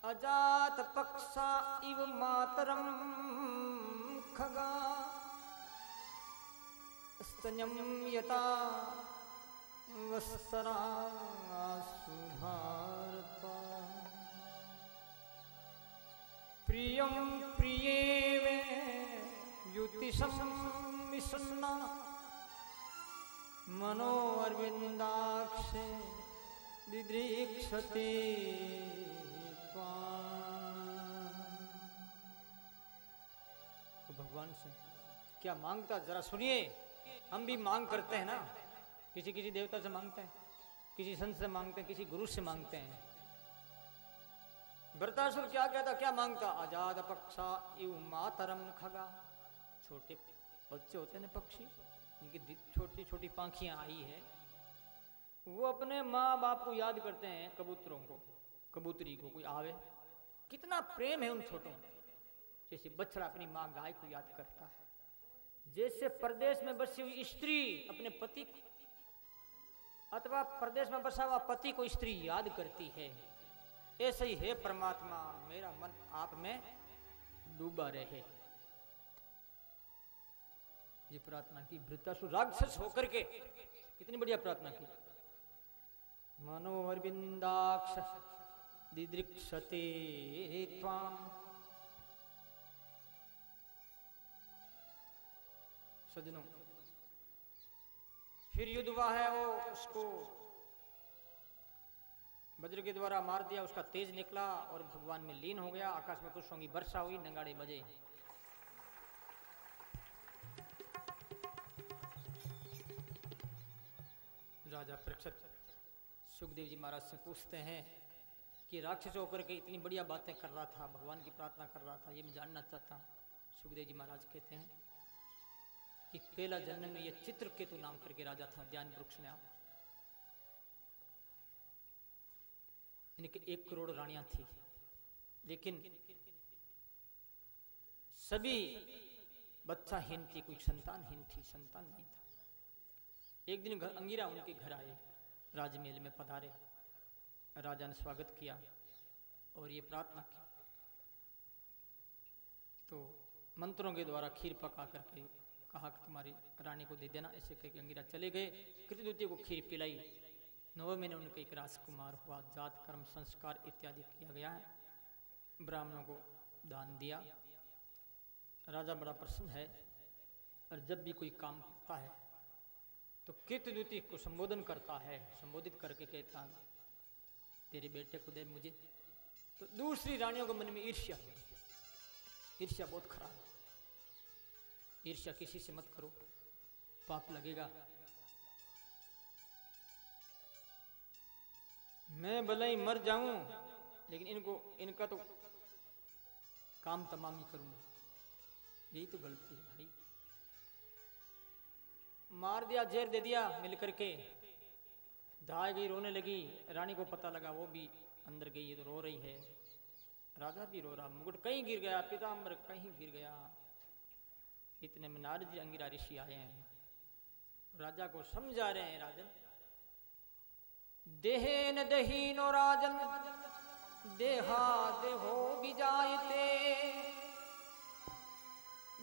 अजात पक्षा इव मातरम खगा स्तन्यम यता वत्सरा सुधारता प्रियम प्रिये युति सम्मिश्रना मनो अरविंदाक्षे दिदृक्षते तो भगवान से क्या मांगता जरा सुनिए। हम भी मांग करते हैं ना, किसी किसी देवता से मांगते हैं, किसी संत से मांगते हैं, किसी गुरु से मांगते हैं। वृत्रासुर क्या कहता, क्या मांगता? आजाद पक्षा इव मातरम खगा। छोटे बच्चे होते हैं ना पक्षी, जिनकी छोटी छोटी पांखियां आई है, वो अपने माँ बाप को याद करते हैं। कबूतरों को, कबूतरी को कोई आवे, कितना प्रेम है उन छोटों। जैसे बछड़ा अपनी माँ गाय को याद करता है, जैसे परदेश में बसी हुई स्त्री अपने पति को, अथवा परदेश में बसा हुआ पति को स्त्री याद करती है, ऐसे ही है परमात्मा, मेरा मन आप में डूबा रहे। ये प्रार्थना की वृत्रासुर राक्षस होकर के, कितनी बढ़िया प्रार्थना की। मनो अरविंदाक्ष दिदृक्षते त्वाम। सजनों, फिर युद्ध हुआ है, वो उसको वज्र के द्वारा मार दिया, उसका तेज निकला और भगवान में लीन हो गया। आकाश में पुष्पों की वर्षा हुई, नगाड़े बजे। राजा परीक्षित सुखदेव जी महाराज से पूछते हैं कि राक्षस होकर के इतनी बढ़िया बातें कर रहा था, भगवान की प्रार्थना कर रहा था, ये मैं जानना चाहता हूँ। सुखदेव जी महाराज कहते हैं कि पहला जन्म में ये चित्रकेतु नाम करके राजा था, ज्ञान वृक्ष में। इनके 1 करोड़ रानियां थी, लेकिन सभी बच्चाहीन थी, कोई संतानहीन थी, संतान नहीं था। एक दिन अंगिरा उनके घर आए, राजमहल में पधारे। राजा ने स्वागत किया और ये प्रार्थना की, तो मंत्रों के द्वारा खीर पका करके कहा कि तुम्हारी रानी को दे देना। ऐसे कह के अंगिरा चले गए। कृतद्वितीय को खीर पिलाई। 9 महीने उनका एक राजकुमार हुआ। जात कर्म संस्कार इत्यादि किया गया है। ब्राह्मणों को दान दिया। राजा बड़ा प्रसन्न है, और जब भी कोई काम करता है तो कृतद्वितीय को संबोधन करता है। संबोधित करके कहता है, तेरे बेटे को दे मुझे। तो दूसरी रानियों के मन में ईर्ष्या, ईर्ष्या बहुत खराब है। ईर्ष्या किसी से मत करो, पाप लगेगा। मैं भले ही मर जाऊं, लेकिन इनका तो काम तमाम ही करूंगा। यही तो गलती है भाई। मार दिया, जहर दे दिया मिल करके। धाय गई, रोने लगी। रानी को पता लगा, वो भी अंदर गई है तो रो रही है। राजा भी रो रहा, मुकुट कहीं गिर गया, पीताम्बर कहीं गिर गया। इतने में नारद जी अंगिरा ऋषि आए हैं, राजा को समझा रहे हैं। राजन देहेन दहीनो राजन देहा देहो बीजायते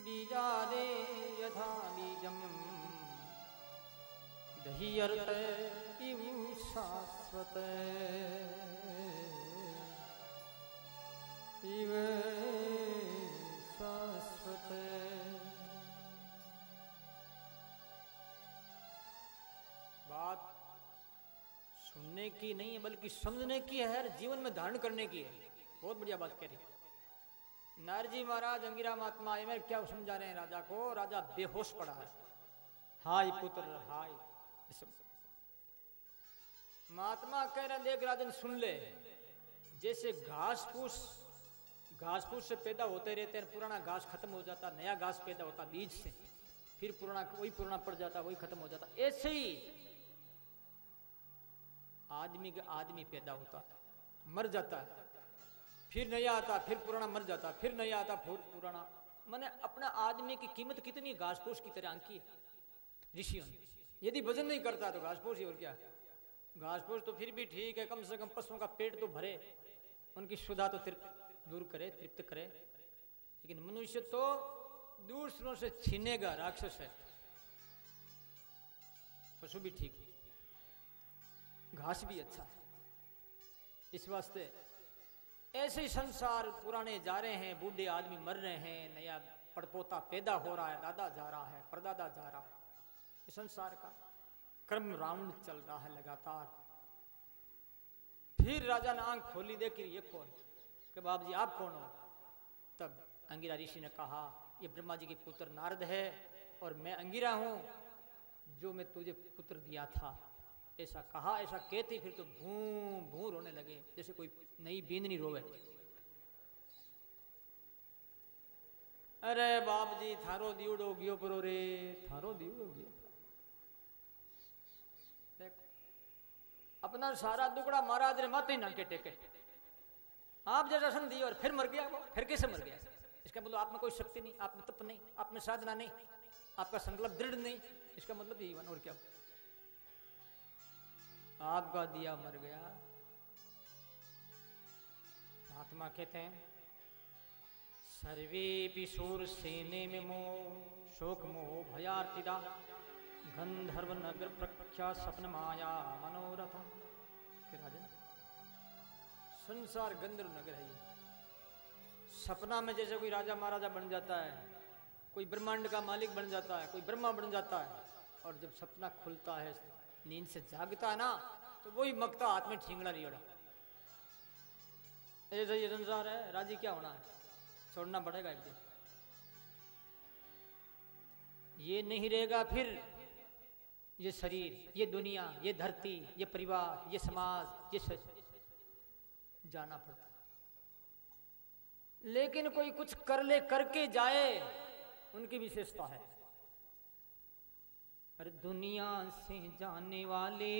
बीजादे यथा बीजम दहीयर्त इव शाश्वत इव शाश्वत। बात सुनने की नहीं है, बल्कि समझने की है, जीवन में धारण करने की है। बहुत बढ़िया बात कह रही है नारद जी महाराज। अंगिरा महात्मा में क्या समझा रहे हैं राजा को। राजा बेहोश पड़ा है। हाय पुत्र हाय। महात्मा कह रहे, देख राजन सुन ले, जैसे घास फूस घास फूस से पैदा होते रहते हैं, पुराना घास खत्म हो जाता, नया घास पैदा होता बीज से, फिर पुराना वही पुराना पड़ जाता, वही खत्म हो जाता। ऐसे ही आदमी का आदमी पैदा होता है, मर जाता है, फिर नया आता, फिर पुराना मर जाता, फिर नया आता, फिर पुराना। मैंने अपना आदमी की कीमत कितनी घास फूस की तरह आंकी है ऋषियों ने। यदि भजन नहीं करता तो घास फूस ही, और क्या। घास फूस तो फिर भी ठीक है, कम से कम पशुओं का पेट तो भरे, उनकी क्षुधा तो दूर करे, तृप्त करे। लेकिन मनुष्य तो दूसरों से छीनेगा, राक्षस है। पशु भी ठीक है, घास भी अच्छा है। इस वास्ते ऐसे ही संसार पुराने जा रहे हैं, बूढ़े आदमी मर रहे हैं, नया पड़पोता पैदा हो रहा है, दादा जा रहा है, परदादा जा रहा है। इस संसार का क्रम राउंड चल रहा है लगातार। फिर राजा ने आंख खोली, देखी ये कौन, कि बाप जी आप कौन हो। तब अंगिरा ऋषि ने कहा ये ब्रह्मा जी के पुत्र नारद है, और मैं अंगिरा हूं जो मैं तुझे पुत्र दिया था। ऐसा कहा, ऐसा कहती फिर तो भूं भूं रोने लगे, जैसे कोई नई बींदनी रोवे। अरे बाप जी थारो दीवड़ो गयो परो रे, थारो दीवड़ो गयो। देखो अपना सारा दुकड़ा महाराज ने माथे ना के टेके, आप जैसा सन दिया और फिर मर गया वो। फिर कैसे मर गया? इसका मतलब आप में कोई शक्ति नहीं, आप में तप नहीं, आप में साधना नहीं, आपका संकल्प दृढ़ नहीं। इसका मतलब यही बन, और क्या। आपका दिया मर गया। महात्मा कहते हैं सर्वे पिशोर सेने में मोह शोक मोह भयार्तिदा गंधर्व नगर प्रख्या सपन माया मनोरथ। के राजन संसार गंधर्व नगर है ये। सपना में जैसे कोई राजा महाराजा बन जाता है, कोई ब्रह्मांड का मालिक बन जाता है, कोई ब्रह्मा बन जाता है, और जब सपना खुलता है, नींद से जागता है ना, तो वही मगता हाथ में ठिंगड़ा लियोड़ा। ऐसा ये संसार है, राजी क्या होना है, छोड़ना पड़ेगा एक दिन। ये नहीं रहेगा फिर ये शरीर, ये दुनिया, ये धरती, ये परिवार, ये समाज, ये जाना पड़ता। लेकिन कोई कुछ कर ले, करके जाए, उनकी विशेषता है। अरे दुनिया से जाने वाले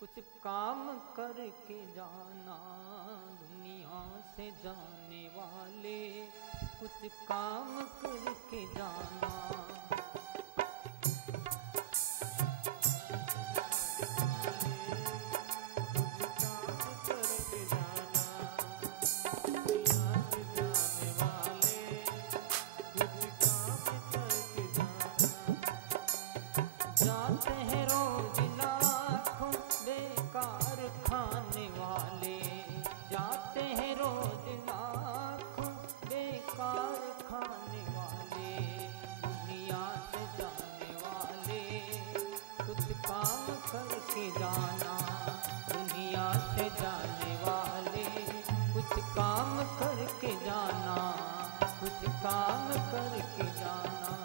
कुछ काम करके जाना, दुनिया से जाने वाले कुछ काम करके जाना। करके जाना, दुनिया से जाने वाले कुछ काम करके जाना, कुछ काम करके जाना।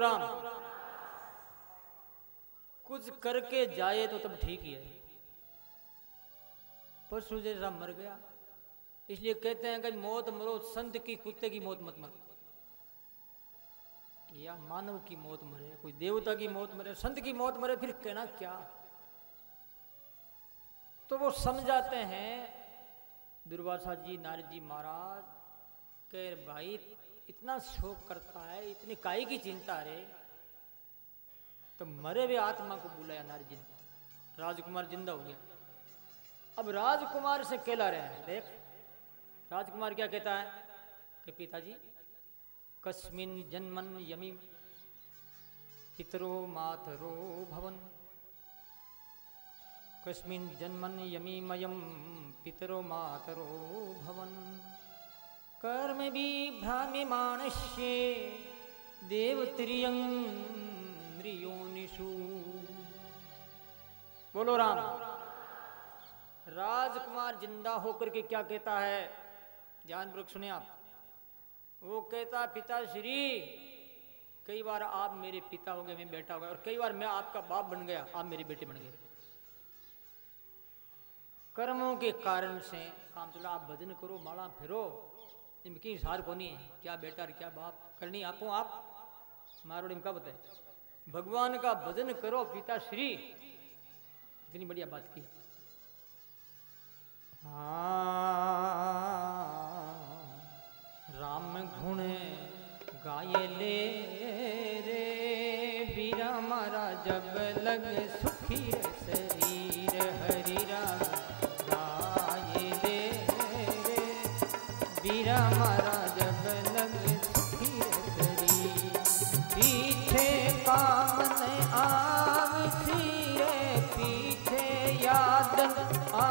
राम। कुछ करके जाए तो तब ठीक ही है, पशु जैसा मर गया। इसलिए कहते हैं कि मौत मरो संत की, कुत्ते की मौत मत मरो, या मानव की मौत मरे, कोई देवता की मौत मरे, संत की मौत मरे, फिर कहना क्या। तो वो समझाते हैं दुर्वासा जी, नारद जी महाराज के भाई इतना शोक करता है, इतनी काई की चिंता रे। तो मरे हुए आत्मा को बुलाया नारद जी ने, राजकुमार जिंदा हो गया। अब राजकुमार से कहला रहे हैं, देख राजकुमार क्या कहता है कि पिताजी कस्मिन जन्मन यमी पितरो मातरो भवन, कस्मिन जन्मन यमी मयम पितरो मातरो भवन, कर्म भी भ्राम्यमाणस्य देवत्रियंद्रियोनिषु। बोलो राम। राजकुमार जिंदा होकर के क्या कहता है, ध्यानपूर्वक सुने आप। वो कहता पिताश्री, कई बार आप मेरे पिता हो गए, मैं बेटा हो गया, और कई बार मैं आपका बाप बन गया, आप मेरे बेटे बन गए। कर्मों के कारण से काम चला, आप भजन करो, माला फेरो, इनकी सार को नहीं है, क्या बेटा और क्या बाप करनी आपको, आप मारोड़ी में क्या बताए। भगवान का भजन करो पिताश्री, इतनी बढ़िया बात की। राम गुण गाये ले रे, बीरा मारा जब लग सुखी शरीर, हरि राम गाये ले रे, बीरा मारा जब लग सुखी शरीर, पीछे काम न आवसी रे, पीछे याद आ